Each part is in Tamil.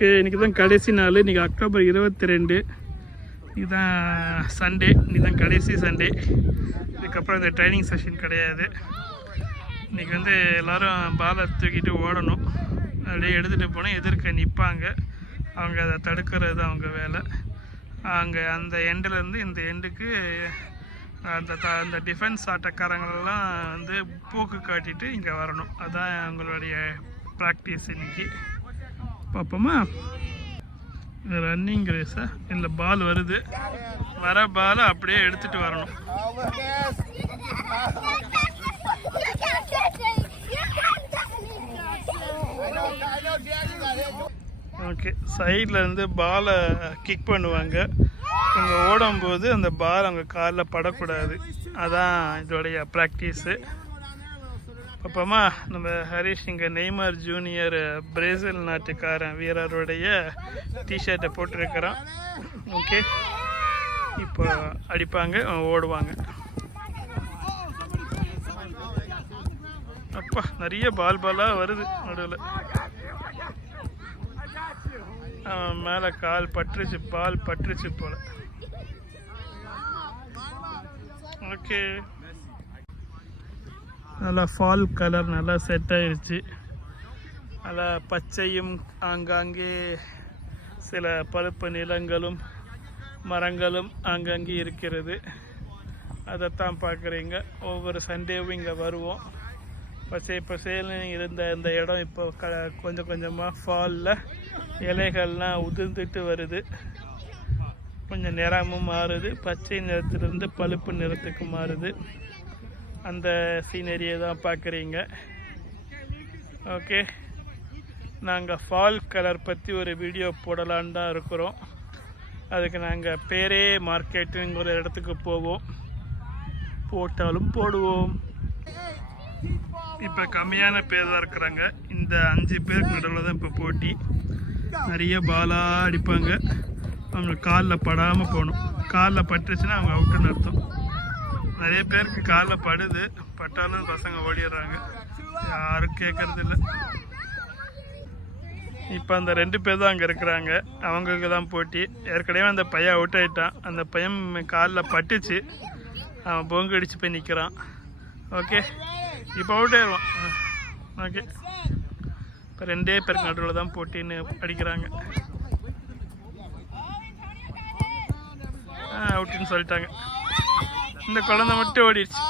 ஓகே, இன்றைக்கி தான் கடைசி நாள். இன்றைக்கி அக்டோபர் 22. இதுதான் சண்டே. இன்றைக்கி தான் கடைசி சண்டே. இதுக்கப்புறம் இந்த ட்ரைனிங் செஷன் கிடையாது. இன்றைக்கி வந்து எல்லோரும் பாலை தூக்கிட்டு ஓடணும். அப்படியே எடுத்துகிட்டு போனால் எதிர்க்க நிற்பாங்க. அவங்க அதை தடுக்கிறது அவங்க வேலை. அங்கே அந்த எண்டுலேருந்து இந்த எண்டுக்கு அந்த டிஃபென்ஸ் ஆட்டக்காரங்களெல்லாம் வந்து போக்கு காட்டிட்டு இங்கே வரணும். அதுதான் அவங்களுடைய ப்ராக்டிஸ். இன்றைக்கி பார்ப்போமா? ரன்னிங் ரேஸா இல்லை? பால் வருது, வர பாலை அப்படியே எடுத்துகிட்டு வரணும். ஓகே, சைடில் இருந்து பாலை கிக் பண்ணுவாங்க. அவங்க ஓடும்போது அந்த பால் அவங்க காலில் படக்கூடாது. அதான் இதோடைய ப்ராக்டிஸு. அப்போமா நம்ம ஹரிஷ் இங்கே நெய்மார் ஜூனியர் பிரேசில் நாட்டுக்காரன் வீரருடைய டிஷர்ட்டை போட்டிருக்கிறான். ஓகே, இப்போ அடிப்பாங்க, ஓடுவாங்க. அப்பா, நிறைய பாலாக வருது நடுவில். மேலே கால் பட்டுருச்சு, பால் பட்டுருச்சு போல. ஓகே, நல்லா ஃபால் கலர் நல்லா செட் ஆயிடுச்சு. நல்லா பச்சையும் ஆங்காங்கே சில பழுப்பு நிலங்களும் மரங்களும் ஆங்காங்கே இருக்கிறது. அதைத்தான் பார்க்குறீங்க. ஒவ்வொரு சண்டேவும் இங்கே வருவோம். பச்சை பசேல்னு இருந்த இந்த இடம் இப்போ கொஞ்சம் கொஞ்சமாக ஃபாலில் இலைகள்லாம் உதிர்ந்துட்டு வருது. கொஞ்சம் நிறமும் மாறுது. பச்சை நிறத்திலிருந்து பழுப்பு நிறத்துக்கு மாறுது. அந்த சீனரியை தான் பார்க்குறீங்க. ஓகே, நாங்கள் ஃபால் கலர் பற்றி ஒரு வீடியோ போடலான்னு தான் இருக்கிறோம். அதுக்கு நாங்கள் பேரே மார்க்கெட்டுங்கிற ஒரு இடத்துக்கு போவோம். போட்டாலும் போடுவோம். இப்போ கம்மியான பேர் தான் இருக்கிறாங்க. இந்த 5 பேருக்கு நடுவில் தான் இப்போ போட்டி. நிறைய பாலாக அடிப்பாங்க. அவங்க காலில் படாமல் போகணும். காலில் பட்டுச்சுன்னா அவங்க அவுட்டுன்னு அர்த்தம். நிறைய பேருக்கு காலில் படுது. பட்டாலும் பசங்க ஓடிடுறாங்க. யாரும் கேட்கறது இல்லை. இப்போ அந்த 2 பேர் தான் அங்கே இருக்கிறாங்க. அவங்களுக்கு தான் போட்டி. ஏற்கனவே அந்த பையன் அவுட் ஆகிட்டான். அந்த பையன் காலில் பட்டுச்சு. அவன் பொங்கு அடிச்சு போய் நிற்கிறான். ஓகே, இப்போ அவுட் ஆயிடுவான். ஓகே, இப்போ 2 பேருக்கு நடுவில் தான் போட்டின்னு அடிக்கிறாங்க. அவுட்டுன்னு சொல்லிட்டாங்க. இந்த குழந்தை மட்டும் ஓடிடுச்சு.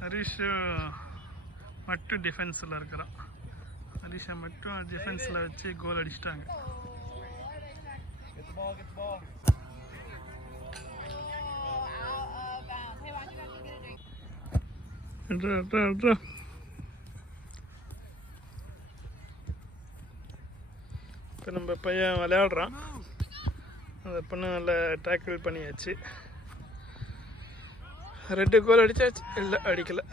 ஹரிஷ் மட்டும் டிஃபென்ஸில் இருக்கிறான். ஹரிஷை மட்டும் டிஃபென்ஸில் வச்சு கோல் அடிச்சிட்டாங்க. இப்போ நம்ம பையன் விளையாடுறான். அந்த பொண்ணு நல்லா டேக்கிள் பண்ணியாச்சு. 2 கோல் அடிச்சாச்சு. இல்லை, அடிக்கலை.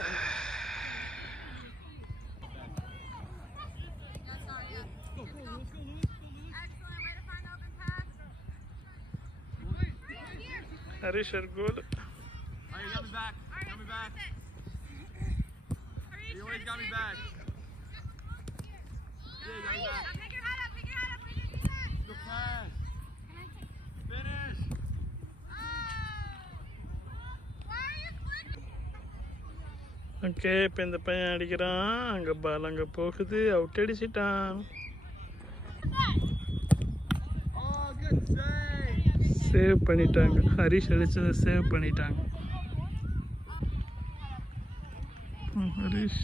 ஹரிஷர் கோல். ஓகே, இப்போ இந்த பையன் அடிக்கிறான். அங்கே பால் அங்கே போகுது. அவுட் அடிச்சிட்டான். சேவ் பண்ணிட்டாங்க. ஹரிஷ் அடிச்சதை சேவ் பண்ணிட்டாங்க. ஹரிஷ்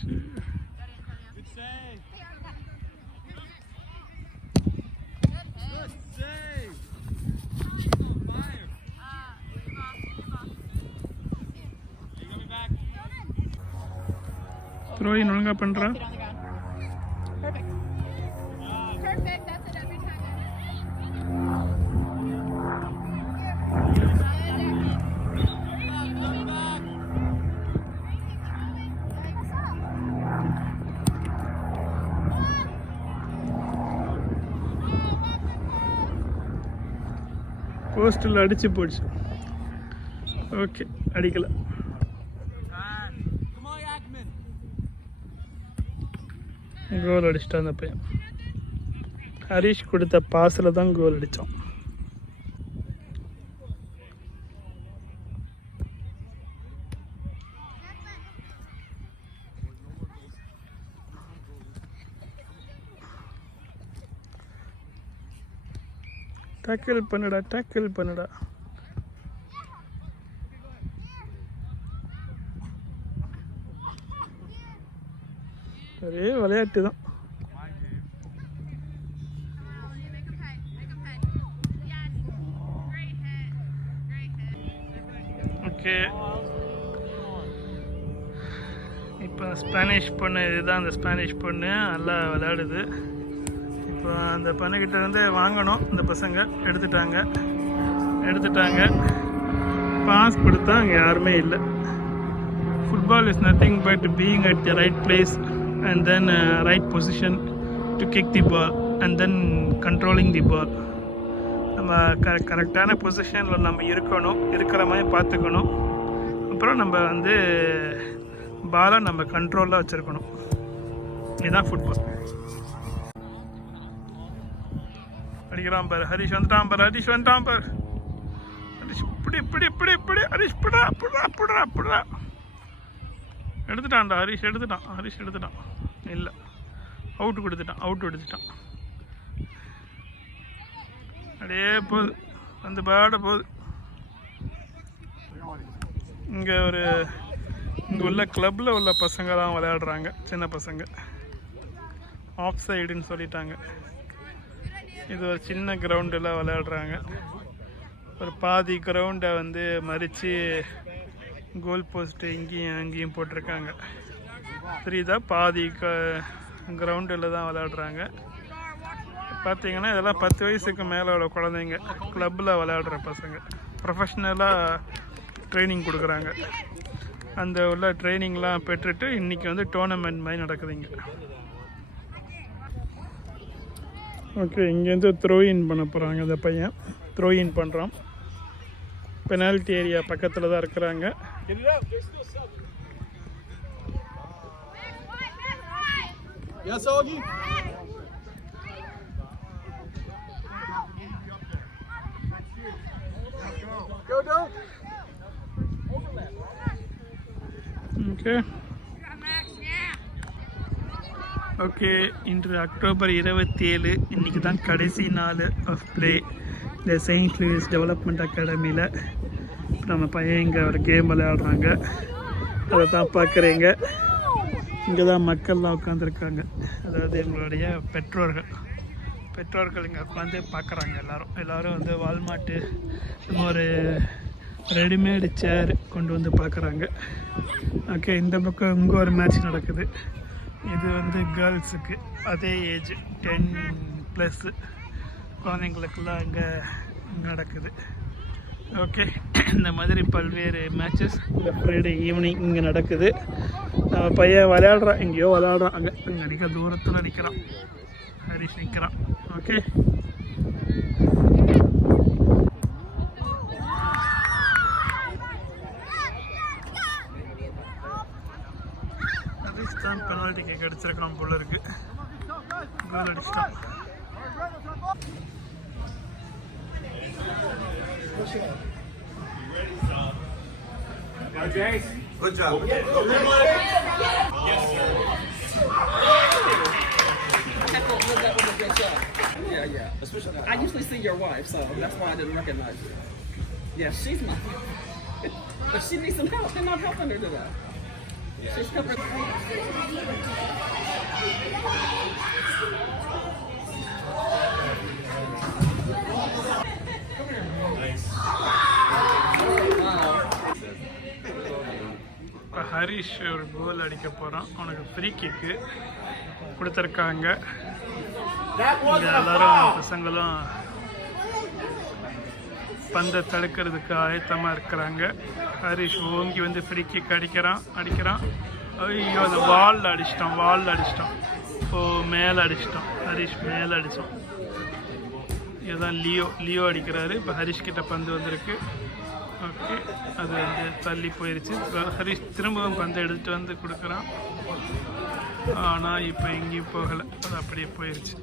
த்ரோயின் ஒழுங்கா பண்றா. போஸ்டில் அடிச்சு போச்சு. ஓகே, அடிக்கல. கோல் அடிச்சிட்டான் அந்த பையன். ஹரிஷ் கொடுத்த பாஸில் தான் கோல் அடித்தோம். டேக்கிள் பண்ணுடா. ஒரே விளையாட்டு தான். ஓகே, இப்போ ஸ்பானிஷ் பொண்ணு, இதுதான் அந்த ஸ்பானிஷ் பொண்ணு நல்லா விளையாடுது. இப்போ அந்த பொண்ணுக்கிட்ட வந்து வாங்கணும். இந்த பசங்க எடுத்துட்டாங்க. பாஸ் கொடுத்தா அங்கே யாருமே இல்லை. Football is nothing but being at the right place and then right position to kick the ball and then controlling the ball. நம்ம கரெக்டான பொசிஷனில் நம்ம இருக்கிற மாதிரி பார்த்துக்கணும். அப்புறம் நம்ம வந்து பாலை நம்ம கண்ட்ரோலாக வச்சுருக்கணும். இதுதான் ஃபுட்பால். அடிக்கிறான் பாரு, ஹரிஷ் வந்துட்டான் பாரு. ஹரிஷ் இப்படி ஹரிஷ் புடா எடுத்துட்டான்டா. ஹரிஷ் எடுத்துட்டான். இல்லை, அவுட் கொடுத்துட்டான். அப்படியே போகுது, அந்த பாட போகுது. இங்கே உள்ள கிளப்பில் உள்ள பசங்க தான் விளையாடுறாங்க, சின்ன பசங்க. ஆஃப் சைடுன்னு சொல்லிட்டாங்க. இது ஒரு சின்ன கிரவுண்டில் விளையாடுறாங்க. ஒரு பாதி கிரவுண்டை வந்து மறித்து கோல் போஸ்ட்டு இங்கேயும் அங்கேயும் போட்டிருக்காங்க. புரியுதா? பாதி கிரவுண்டில் தான் விளையாடுறாங்க. பார்த்தீங்கன்னா இதெல்லாம் 10 வயசுக்கு மேலே உள்ள குழந்தைங்க, கிளப்பில் விளையாடுற பசங்க. ப்ரொஃபஷ்னலாக ட்ரைனிங் கொடுக்குறாங்க. அந்த உள்ள ட்ரைனிங்லாம் பெற்றுட்டு இன்றைக்கி வந்து டோர்னமெண்ட் மாதிரி நடக்குதுங்க. ஓகே, இங்கேருந்து த்ரோஇன் பண்ண போகிறாங்க. அந்த பையன் த்ரோஇன் பண்ணுறான். பெனால்ட்டி ஏரியா பக்கத்தில் தான் இருக்கிறாங்க. ஓகே, இன்று அக்டோபர் 27. இன்றைக்கி தான் கடைசி நாள் ஆஃப் ப்ளே இந்த செயின்ட் லூயிஸ் டெவலப்மெண்ட் அகாடமியில். நம்ம பையன் இங்கே ஒரு கேம் விளையாடுறாங்க, அதை தான் பார்க்குறீங்க. இங்கே தான் மக்கள்லாம் உட்காந்துருக்காங்க. அதாவது எங்களுடைய பெற்றோர்கள் இங்கே உட்காந்து பார்க்குறாங்க. எல்லோரும் வந்து வால்மார்ட்டு ஒரு ரெடிமேடு சேர் கொண்டு வந்து பார்க்குறாங்க. ஓகே, இந்த பக்கம் இங்கே ஒரு மேட்ச் நடக்குது. இது வந்து கேர்ள்ஸுக்கு அதே ஏஜ் 10+ குழந்தைங்களுக்கெல்லாம் இங்கே நடக்குது. ஓகே, இந்த மாதிரி பல்வேறு மேட்சஸ் இந்த ஃப்ரைடே ஈவினிங் இங்கே நடக்குது. நம்ம பையன் விளையாடுறான், எங்கேயோ விளையாடுறான். அங்கே நிற்க தூரத்தில் நிற்கிறான், ஹரிஷ் நிற்கிறான். ஓகே, ஹரிஷ் தான் பெனால்ட்டி கிக் அடிச்சிருக்கான் போல இருக்கு. கோல் அடிச்சிட்டான். Okay. Good job. Yeah. I usually see your wife, so that's why I didn't recognize you. Yeah, she's my but she needs some help. They're not helping her today. She's covering. இப்போ ஹரிஷ் ஒரு கோல் அடிக்க போகிறான். அவனுக்கு ஃப்ரீ கிக்கு கொடுத்துருக்காங்க. இங்கே எல்லாரும் பசங்களும் பந்தை தடுக்கிறதுக்கு ஆயத்தமாக இருக்கிறாங்க. ஹரிஷ் ஓங்கி வந்து ஃப்ரீ கிக் அடிக்கிறான். ஐயோ, அந்த வாலில் அடிச்சிட்டான். இப்போ மேலே அடிச்சிட்டான். ஹரிஷ் மேலே அடித்தான். இதுதான் லியோ அடிக்கிறாரு. இப்போ ஹரிஷ் கிட்ட பந்து வந்திருக்கு. ஓகே, அது வந்து தள்ளி போயிடுச்சு. ஹரிஷ் திரும்பவும் பந்தை எடுத்துகிட்டு வந்து கொடுக்குறான். ஆனால் இப்போ எங்கேயும் போகலை, அது அப்படியே போயிடுச்சு.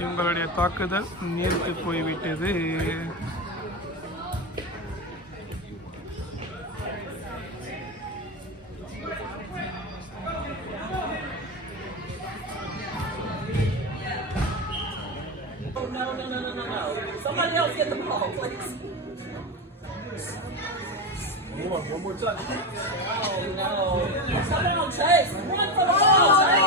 இவங்களுடைய தாக்குதல் நீர்த்து போய்விட்டது. Somebody else get the ball, please. One more touch. Oh no. Come on, Chase. Run for the ball, Chase.